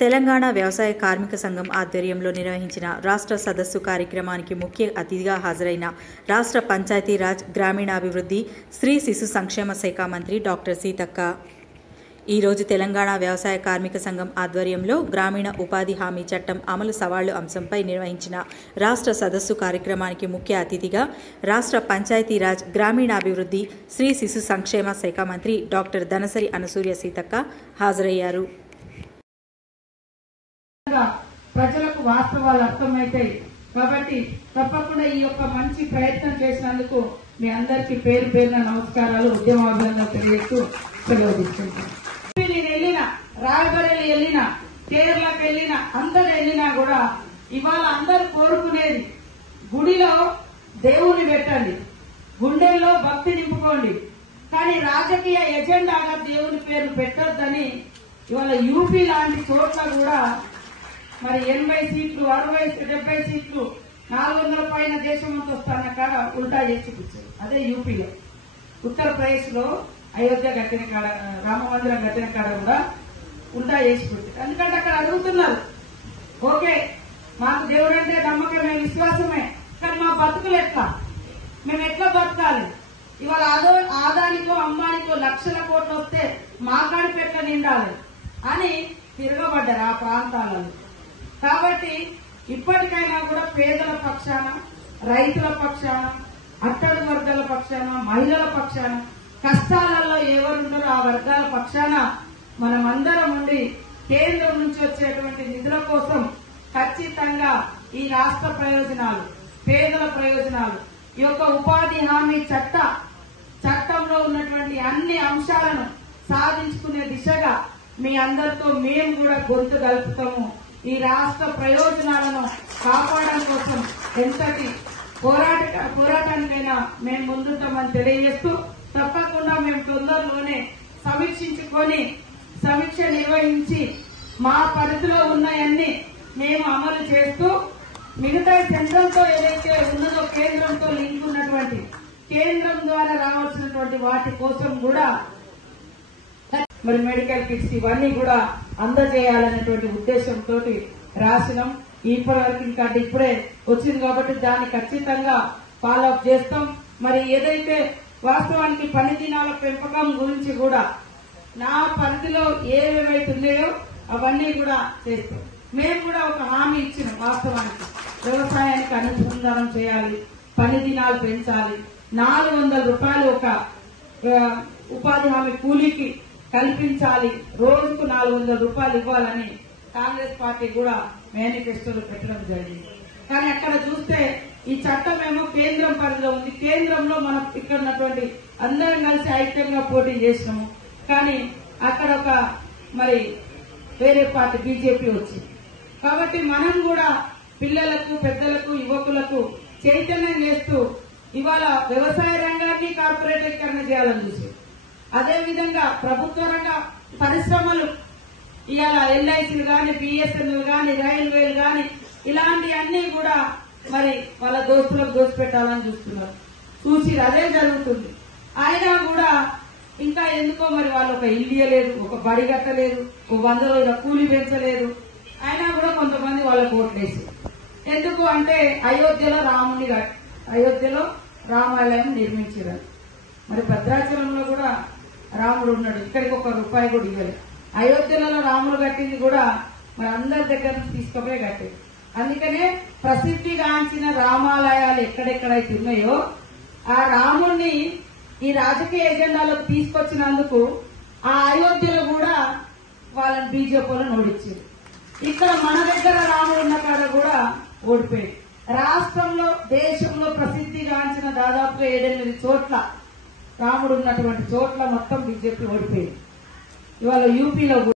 తెలంగాణ వ్యవసాయ కార్మిక సంఘం ఆధ్వర్యంలో నిర్వహించిన రాష్ట్ర సదస్సు కార్యక్రమానికి ముఖ్య అతిథిగా హాజరైన రాష్ట్ర పంచాయతీరాజ్ గ్రామీణాభివృద్ధి స్త్రీ శిశు సంక్షేమ శాఖ మంత్రి డాక్టర్ సీతక్క ఈరోజు తెలంగాణ వ్యవసాయ కార్మిక సంఘం ఆధ్వర్యంలో గ్రామీణ ఉపాధి హామీ చట్టం అమలు సవాళ్లు అంశంపై నిర్వహించిన రాష్ట్ర సదస్సు కార్యక్రమానికి ముఖ్య అతిథిగా రాష్ట్ర పంచాయతీరాజ్ గ్రామీణాభివృద్ధి స్త్రీ శిశు సంక్షేమ శాఖ మంత్రి డాక్టర్ దనసరి అనసూయ సీతక్క హాజరయ్యారు. ప్రజలకు వాస్తవాలు అర్థమవుతాయి కాబట్టి తప్పకుండా ఈ యొక్క మంచి ప్రయత్నం చేసినందుకు మీ అందరికీ పేరు పేరున నమస్కారాలు ఉద్యమాభినందనలు తెలియజేస్తూ సెలవుదిస్తున్నాను. నేను వెళ్ళిన రాయబరేలి వెళ్ళిన కేరళకు వెళ్ళిన అందరు వెళ్ళినా కూడా ఇవాళ అందరు కోరుకునేది గుడిలో దేవుని పెట్టండి, గుండెల్లో భక్తి నింపుకోండి, కానీ రాజకీయ ఎజెండాగా దేవుని పేరు పెట్టొద్దని ఇవాళ యూపీ లాంటి చోట్ల కూడా మరి 80 సీట్లు 60 70 సీట్లు 400 పైన దేశమంతా వస్తాన్న కాడ ఉల్టా చేసి చూపించారు. అదే యూపీలో ఉత్తరప్రదేశ్ లో అయోధ్య కట్టిన కాడ రామ మందిరం కట్టిన కాడ కూడా ఉల్టా చేసి పెట్టారు. ఎందుకంటే అక్కడ అడుగుతున్నారు, ఓకే మాకు దేవుడు అంటే నమ్మకమే విశ్వాసమే, కానీ మా బతుకులు ఎట్లా, మేము ఎట్లా బతకాలి, ఇవాళ ఆదానికో అంబానికో లక్షల కోట్లు వస్తే మా కాడికి ఎట్లా నిండాలి అని తిరగబడ్డారు ఆ ప్రాంతాలలో. కాబట్టి ఇప్పటికైనా కూడా పేదల పక్షాన, రైతుల పక్షాన, అట్టడుగు వర్గాల పక్షాన, మహిళల పక్షాన, కష్టాలలో ఎవరుంటారో ఆ వర్గాల పక్షాన మనమందరం ఉండి కేంద్రం నుంచి వచ్చేటువంటి నిధుల కోసం ఖచ్చితంగా ఈ రాష్ట్ర ప్రయోజనాలు, పేదల ప్రయోజనాలు, ఈ యొక్క ఉపాధి హామీ చట్టంలో ఉన్నటువంటి అన్ని అంశాలను సాధించుకునే దిశగా మీ అందరితో మేము కూడా గొంతు కలుపుతాము. ఈ రాష్ట్ర ప్రయోజనాలను కాపాడడం కోసం ఎంతటి పోరాటానికైనా మేము ముందుంటామని తెలియజేస్తూ తప్పకుండా మేము తొందరలోనే సమీక్ష నిర్వహించి మా పరిధిలో ఉన్నాయన్ని మేము అమలు చేస్తూ మిగతా సెంట్రల్ తో ఏదైతే ఉన్నదో కేంద్రంతో లింక్ ఉన్నటువంటి కేంద్రం ద్వారా రావాల్సినటువంటి వాటి కోసం కూడా మరి మెడికల్ కిట్స్ ఇవన్నీ కూడా అందజేయాలనేటువంటి ఉద్దేశంతో రాసినాం. ఇప్పటివరకు ఇంకా ఇప్పుడే వచ్చింది కాబట్టి దాన్ని ఖచ్చితంగా ఫాలో అప్ చేస్తాం. మరి ఏదైతే వాస్తవానికి పని దినాల పెంపకం గురించి కూడా నా పరిధిలో ఏవేవైతున్నాయో అవన్నీ కూడా చేస్తాం. మేము కూడా ఒక హామీ ఇచ్చినాం, వాస్తవానికి వ్యవసాయానికి అనుసంధానం చేయాలి, పని దినాలు పెంచాలి, 400 రూపాయలు ఒక ఉపాధి హామీ కూలీకి కల్పించాలి, రోజుకు 400 రూపాయలు ఇవ్వాలని కాంగ్రెస్ పార్టీ కూడా మేనిఫెస్టోలో పెట్టడం జరిగింది. కానీ అక్కడ చూస్తే ఈ చట్టం ఏమో కేంద్రం పరిధిలో ఉంది. కేంద్రంలో మనం ఇక్కడ ఉన్నటువంటి అందరం కలిసి ఐక్యంగా పోటీ చేసినాము, కానీ అక్కడ ఒక మరి వేరే పార్టీ బీజేపీ వచ్చింది. కాబట్టి మనం కూడా పిల్లలకు, పెద్దలకు, యువకులకు చైతన్యం చేస్తూ ఇవాళ వ్యవసాయ రంగాన్ని కార్పొరేటీకరణ చేయాలని చూసి, అదేవిధంగా ప్రభుత్వ రంగ పరిశ్రమలు ఇవాళ ఎల్ఐసీలు గాని, బిఎస్ఎన్ఎల్ గాని, రైల్వేలు గాని ఇలాంటి అన్ని కూడా మరి వాళ్ళ దోస్తులకు దోసిపెట్టాలని చూస్తున్నారు. చూసి అదే జరుగుతుంది. అయినా కూడా ఇంకా ఎందుకో మరి వాళ్ళు ఒక ఇల్లు ఇయ్యలేదు, ఒక బడి కట్టలేదు, ఒక 100 రోజుల కూలీ పెంచలేదు. అయినా కూడా కొంతమంది వాళ్ళకు ఓట్లేసి ఎందుకు అంటే అయోధ్యలో రామాలయం నిర్మించారు. మరి భద్రాచలంలో కూడా రాముడు ఉన్నాడు, ఇక్కడికి ₹1 కూడా ఇవ్వలేదు. అయోధ్యలలో రాముడు కట్టింది కూడా మరి అందరి దగ్గర నుంచి తీసుకుపోయి కట్టేది. అందుకనే ప్రసిద్ధిగాంచిన రామాలయాలు ఎక్కడెక్కడైతే ఉన్నాయో ఆ రాముడిని ఈ రాజకీయ ఎజెండాలకు తీసుకొచ్చినందుకు ఆ అయోధ్యలో కూడా వాళ్ళని బీజేపీలో ఓడించారు. ఇక్కడ మన దగ్గర రాముడు ఉన్న కాడ కూడా ఓడిపోయాడు. రాష్ట్రంలో, దేశంలో ప్రసిద్ధిగాంచిన దాదాపు 7-8 చోట్ల రాముడు ఉన్నటువంటి చోట్ల మొత్తం బీజేపీ ఓడిపోయింది. ఇవాళ యూపీలో